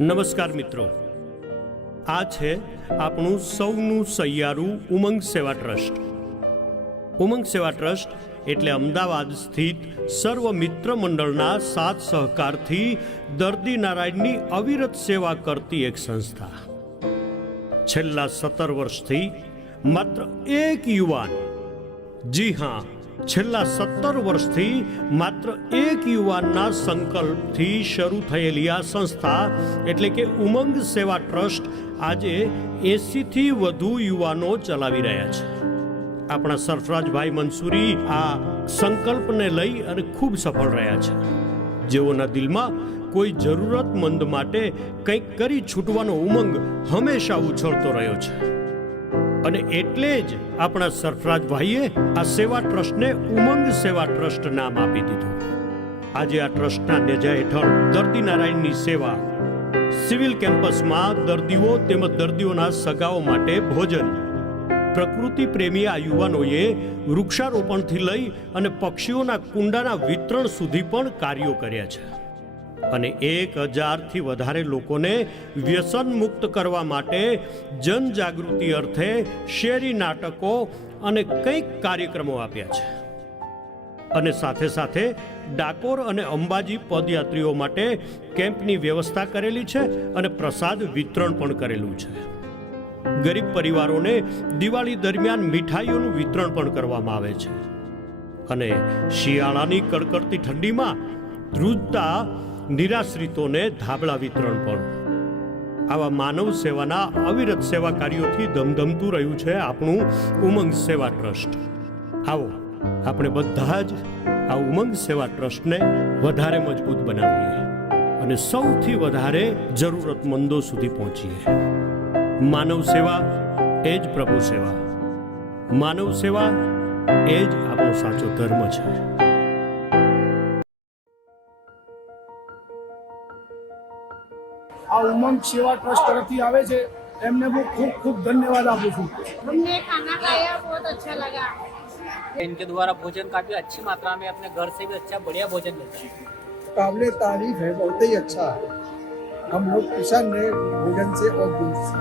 નમસ્કાર મિત્રો, આ છે આપણું સૌનું સહિયારું ઉમંગ સેવા ટ્રસ્ટ. ઉમંગ સેવા ટ્રસ્ટ એટલે અમદાવાદ સ્થિત સર્વ મિત્ર મંડળના સાથ સહકારથી દર્દી નારાયણની અવિરત સેવા કરતી એક સંસ્થા. છેલ્લા 17 વર્ષથી માત્ર એક યુવાન, જી હા, છેલ્લા 17 વર્ષથી માત્ર એક યુવાનના સંકલ્પથી શરૂ થયેલી આ સંસ્થા એટલે કે ઉમંગ સેવા ટ્રસ્ટ આજે 80થી વધુ યુવાનો ચલાવી રહ્યા છે. આપણા સરફરાજભાઈ મંસૂરી આ સંકલ્પને લઈ અને ખૂબ સફળ રહ્યા છે. જેઓના દિલમાં કોઈ જરૂરતમંદ માટે કંઈક કરી છૂટવાનો ઉમંગ હંમેશા ઉછળતો રહ્યો છે. અને એટલે જ આપણા સરફરાજભાઈએ આ સેવા ટ્રસ્ટને ઉમંગ સેવા ટ્રસ્ટ નામ આપી દીધું. આજે આ ટ્રસ્ટના નેજા હેઠળ દર્દી નારાયણની સેવા, સિવિલ કેમ્પસમાં દર્દીઓ તેમજ દર્દીઓના સગાઓ માટે ભોજન, પ્રકૃતિ પ્રેમી આ યુવાનોએ વૃક્ષારોપણથી લઈ અને પક્ષીઓના કુંડાના વિતરણ સુધી પણ કાર્યો કર્યા છે. અને 1000થી વધારે લોકોને વ્યસન મુક્ત કરવા માટે જનજાગૃતિ અર્થે શેરી નાટકો અને કંઈક કાર્યક્રમો આપ્યા છે. અને સાથે સાથે ડાકોર અને અંબાજી પદયાત્રીઓ માટે કેમ્પની વ્યવસ્થા કરેલી છે અને પ્રસાદ વિતરણ પણ કરેલું છે. ગરીબ પરિવારોને દિવાળી દરમિયાન મીઠાઈઓનું વિતરણ પણ કરવામાં આવે છે. અને શિયાળાની કડકડતી ઠંડીમાં ધ્રુજતા નિરાશ્રિતોને ધાબળા વિતરણ પણ. આવા માનવ સેવાના અવિરત સેવા કાર્યોથી ધમધમતું રહ્યું છે આપણું ઉમંગ સેવા ટ્રસ્ટ. આવો આપણે બધા જ આ ઉમંગ સેવા ટ્રસ્ટને વધારે મજબૂત બનાવીએ અને સૌથી વધારે જરૂરતમંદો સુધી પહોંચીએ. માનવ સેવા એ જ પ્રભુ સેવા, માનવ સેવા એ જ આપણો સાચો ધર્મ છે. આ ઉમંગ સેવા ટ્રસ્ટ તરફથી આવે છે, એમને હું ખૂબ ખૂબ ધન્યવાદ આપું છું. हमने खाना खाया, बहुत अच्छा लगा. इनके द्वारा भोजन काफी अच्छी मात्रा में अपने घर से भी अच्छा बढ़िया भोजन मिलता है. काबिल तारीफ है, बहुत ही अच्छा है. हम लोग किसान ने भोजन से और दूर से